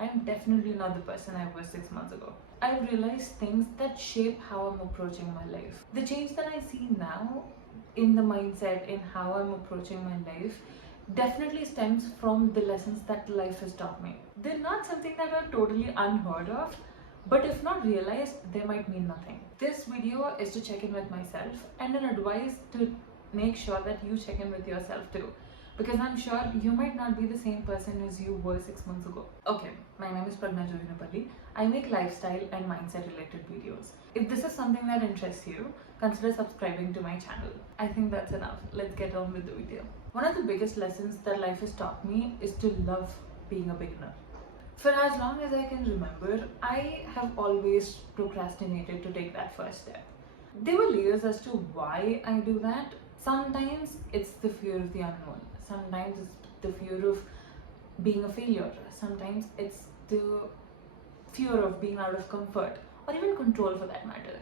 I'm definitely not the person I was 6 months ago. I've realized things that shape how I'm approaching my life. The change that I see now in the mindset, in how I'm approaching my life, definitely stems from the lessons that life has taught me. They're not something that are totally unheard of, but if not realized, they might mean nothing. This video is to check in with myself and an advice to make sure that you check in with yourself too. Because I'm sure you might not be the same person as you were 6 months ago. Okay, my name is Pragna Jovinapalli. I make lifestyle and mindset related videos. If this is something that interests you, consider subscribing to my channel. I think that's enough. Let's get on with the video. One of the biggest lessons that life has taught me is to love being a beginner. For as long as I can remember, I have always procrastinated to take that first step. There were layers as to why I do that. Sometimes it's the fear of the unknown. Sometimes it's the fear of being a failure. Sometimes it's the fear of being out of comfort or even control for that matter.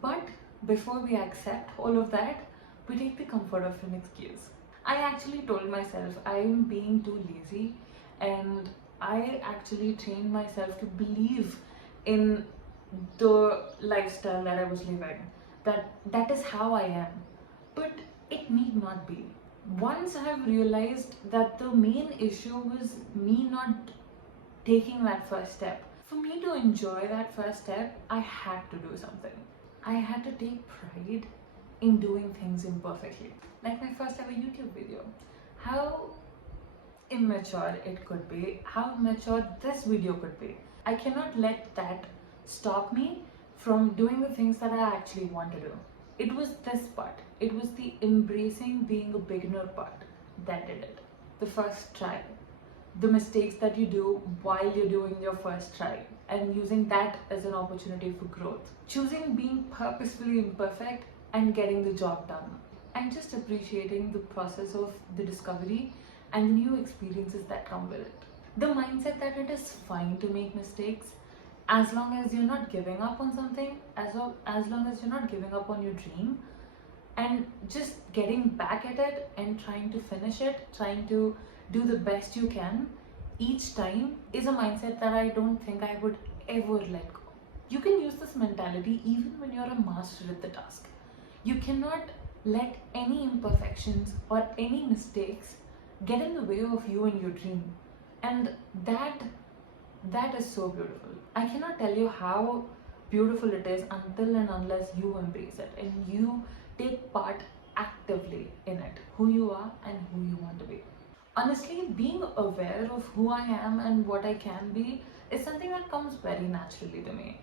But before we accept all of that, we take the comfort of an excuse. I actually told myself I'm being too lazy, and I actually trained myself to believe in the lifestyle that I was living, that is how I am. But it need not be. Once I have realized that the main issue was me not taking that first step. For me to enjoy that first step, I had to do something. I had to take pride in doing things imperfectly. Like my first ever YouTube video. How immature it could be, how mature this video could be. I cannot let that stop me from doing the things that I actually want to do. It was this part, it was the embracing being a beginner part that did it. The first try, the mistakes that you do while you're doing your first try, and using that as an opportunity for growth. Choosing being purposefully imperfect and getting the job done. And just appreciating the process of the discovery and the new experiences that come with it. The mindset that it is fine to make mistakes, as long as you're not giving up on something, as long as you're not giving up on your dream, and just getting back at it and trying to finish it, trying to do the best you can each time, is a mindset that I don't think I would ever let go. You can use this mentality even when you're a master at the task. You cannot let any imperfections or any mistakes get in the way of you and your dream. And that is so beautiful. I cannot tell you how beautiful it is until and unless you embrace it and you take part actively in it, who you are and who you want to be. Honestly, being aware of who I am and what I can be is something that comes very naturally to me.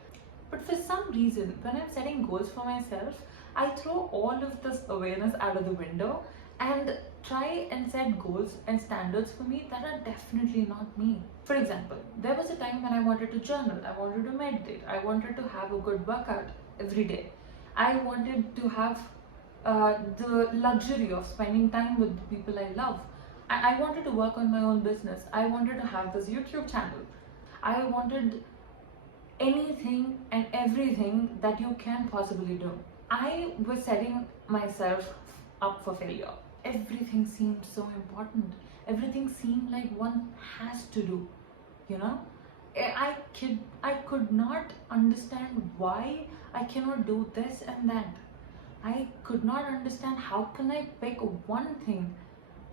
But for some reason, when I'm setting goals for myself, I throw all of this awareness out of the window and try and set goals and standards for me that are definitely not me. For example, there was a time when I wanted to journal, I wanted to meditate, I wanted to have a good workout every day. I wanted to have the luxury of spending time with the people I love. I wanted to work on my own business. I wanted to have this YouTube channel. I wanted anything and everything that you can possibly do. I was setting myself up for failure. Everything seemed so important. Everything seemed like one has to do, you know? I could not understand why I cannot do this and that. I could not understand how can I pick one thing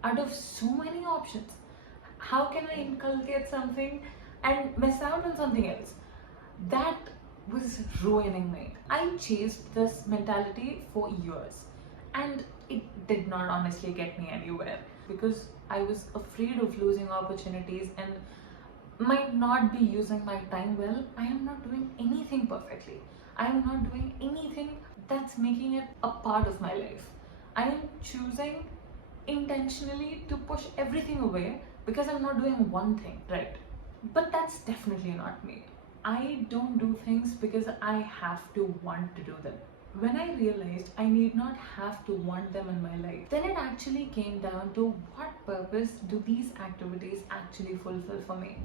out of so many options. How can I inculcate something and miss out on something else? That was ruining me. I chased this mentality for years and it did not honestly get me anywhere because I was afraid of losing opportunities and might not be using my time well. I am not doing anything perfectly. I am not doing anything that's making it a part of my life. I am choosing intentionally to push everything away because I'm not doing one thing right. But that's definitely not me. I don't do things because I have to want to do them. When I realized I need not have to want them in my life, then it actually came down to what purpose do these activities actually fulfill for me.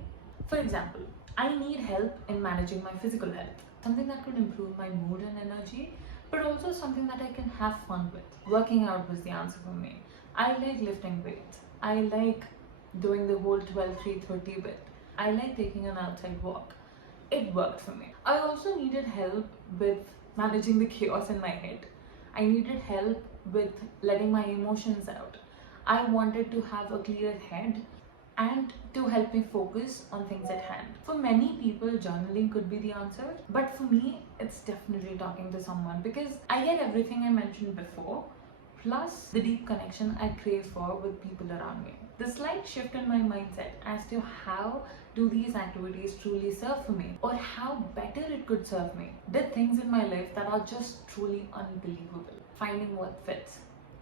For example, I need help in managing my physical health, something that could improve my mood and energy, but also something that I can have fun with. Working out was the answer for me. I like lifting weights. I like doing the whole 12-3-30 bit. I like taking an outside walk. It worked for me. I also needed help with managing the chaos in my head. I needed help with letting my emotions out. I wanted to have a clear head and to help me focus on things at hand. For many people, journaling could be the answer, but for me, it's definitely talking to someone because I get everything I mentioned before, plus the deep connection I crave for with people around me. The slight shift in my mindset as to how do these activities truly serve for me or how better it could serve me did things in my life that are just truly unbelievable. Finding what fits.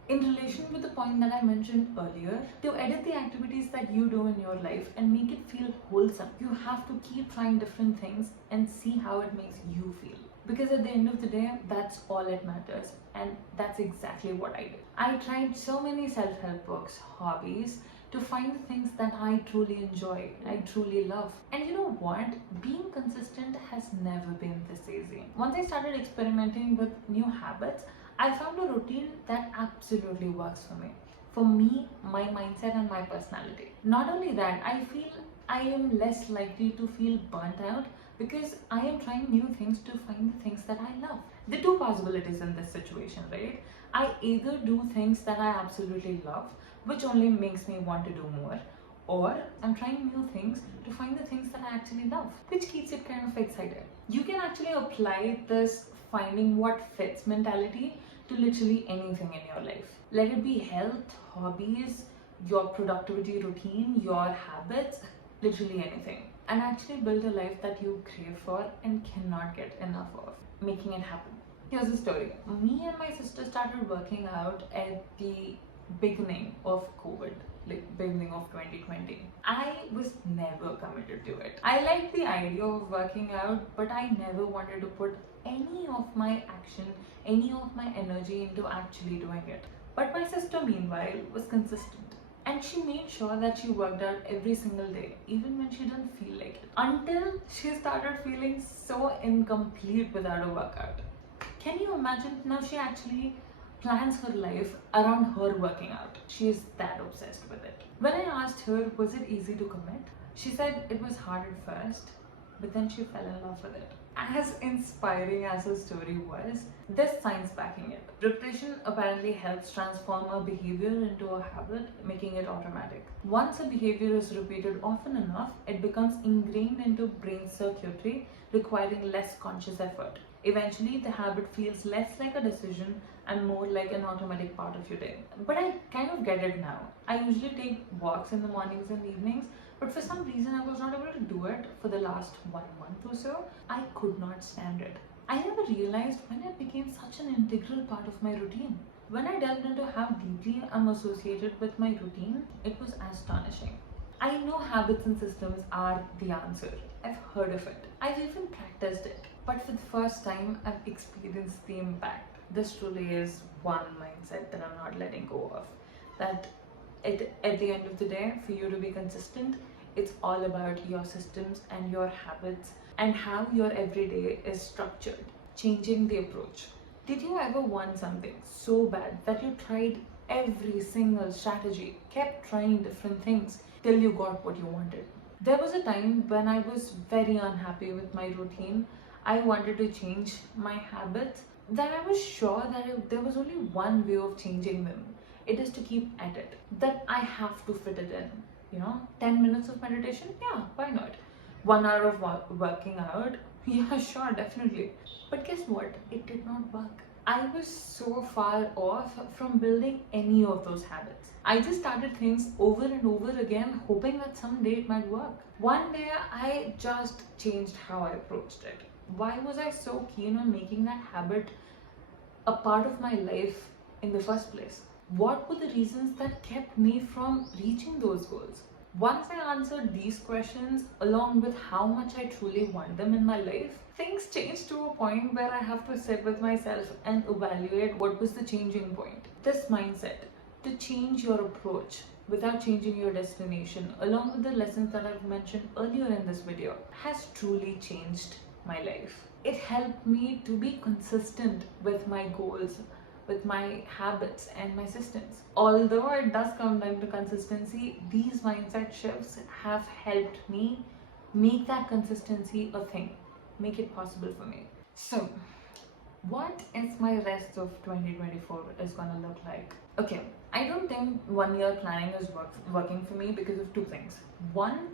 In relation with the point that I mentioned earlier, to edit the activities that you do in your life and make it feel wholesome, you have to keep trying different things and see how it makes you feel. Because at the end of the day, that's all that matters, and that's exactly what I did. I tried so many self-help books, hobbies, to find the things that I truly enjoy, I truly love. And you know what? Being consistent has never been this easy. Once I started experimenting with new habits, I found a routine that absolutely works for me. For me, my mindset and my personality. Not only that, I feel I am less likely to feel burnt out because I am trying new things to find the things that I love. The two possibilities in this situation, right? I either do things that I absolutely love, which only makes me want to do more, or I'm trying new things to find the things that I actually love, which keeps it kind of excited. You can actually apply this finding what fits mentality to literally anything in your life. Let it be health, hobbies, your productivity routine, your habits, literally anything. And actually build a life that you crave for and cannot get enough of, making it happen. Here's the story. Me and my sister started working out at the beginning of COVID, like beginning of 2020. I was never committed to it. I liked the idea of working out, but I never wanted to put any of my action, any of my energy into actually doing it. But my sister, meanwhile, was consistent. And she made sure that she worked out every single day, even when she didn't feel like it. Until she started feeling so incomplete without a workout. Can you imagine? Now she actually plans her life around her working out. She is that obsessed with it. When I asked her, was it easy to commit? She said it was hard at first, but then she fell in love with it. As inspiring as her story was, there's science backing it. Repetition apparently helps transform a behavior into a habit, making it automatic. Once a behavior is repeated often enough, it becomes ingrained into brain circuitry, requiring less conscious effort. Eventually, the habit feels less like a decision and more like an automatic part of your day. But I kind of get it now. I usually take walks in the mornings and evenings, but for some reason I was not able to do it for the last 1 month or so. I could not stand it. I never realized when it became such an integral part of my routine. When I delved into how deeply I'm associated with my routine, it was astonishing. I know habits and systems are the answer. I've heard of it. I've even practiced it. But for the first time, I've experienced the impact. This truly is one mindset that I'm not letting go of. That at the end of the day, for you to be consistent, it's all about your systems and your habits and how your everyday is structured. Changing the approach. Did you ever want something so bad that you tried every single strategy, kept trying different things till you got what you wanted? There was a time when I was very unhappy with my routine. I wanted to change my habits, that I was sure that there was only one way of changing them. It is to keep at it. That I have to fit it in. 10 minutes of meditation? Yeah, why not? 1 hour of working out? Yeah, sure, definitely. But guess what? It did not work. I was so far off from building any of those habits. I just started things over and over again, hoping that someday it might work. One day, I just changed how I approached it. Why was I so keen on making that habit a part of my life in the first place? What were the reasons that kept me from reaching those goals? Once I answered these questions, along with how much I truly want them in my life, things changed to a point where I have to sit with myself and evaluate what was the changing point. This mindset to change your approach without changing your destination, along with the lessons that I've mentioned earlier in this video, has truly changed my life. It helped me to be consistent with my goals, with my habits and my systems. Although it does come down to consistency, these mindset shifts have helped me make that consistency a thing, make it possible for me. So what is my rest of 2024 is gonna look like? Okay, I don't think 1 year planning is working for me because of two things. One,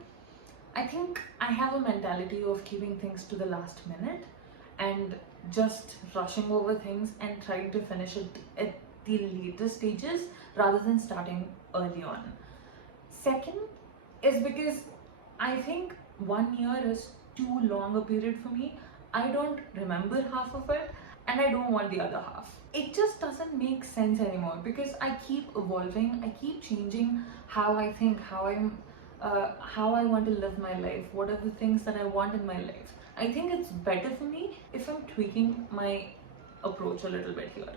I think I have a mentality of keeping things to the last minute and just rushing over things and trying to finish it at the later stages rather than starting early on. Second is because I think 1 year is too long a period for me. I don't remember half of it and I don't want the other half. It just doesn't make sense anymore because I keep evolving, I keep changing how I think, how I want to live my life, what are the things that I want in my life. I think it's better for me if I'm tweaking my approach a little bit here.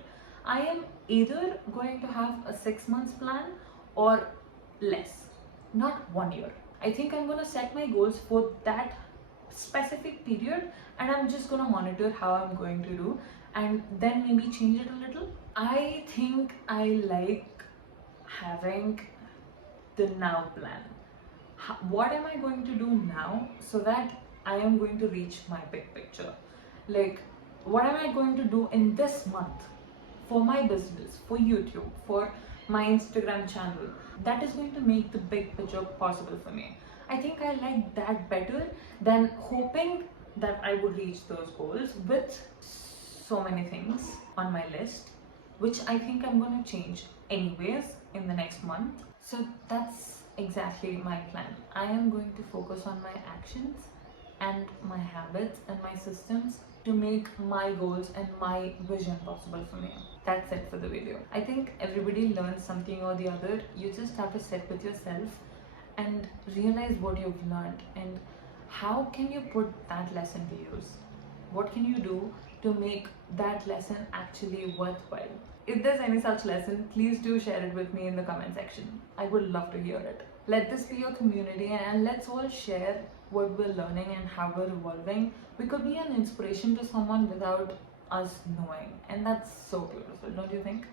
I am either going to have a 6 months plan or less, not 1 year. I think I'm going to set my goals for that specific period and I'm just going to monitor how I'm going to do and then maybe change it a little. I think I like having the now plan. What am I going to do now so that I am going to reach my big picture? Like, what am I going to do in this month for my business, for YouTube, for my Instagram channel that is going to make the big picture possible for me? I think I like that better than hoping that I would reach those goals with so many things on my list, which I think I'm going to change anyways in the next month. So that's exactly my plan. I am going to focus on my actions and my habits and my systems to make my goals and my vision possible for me. That's it for the video. I think everybody learns something or the other. You just have to sit with yourself and realize what you've learned and how can you put that lesson to use. What can you do to make that lesson actually worthwhile? If there's any such lesson, please do share it with me in the comment section. I would love to hear it. Let this be your community and let's all share what we're learning and how we're evolving. We could be an inspiration to someone without us knowing, and that's so beautiful, don't you think?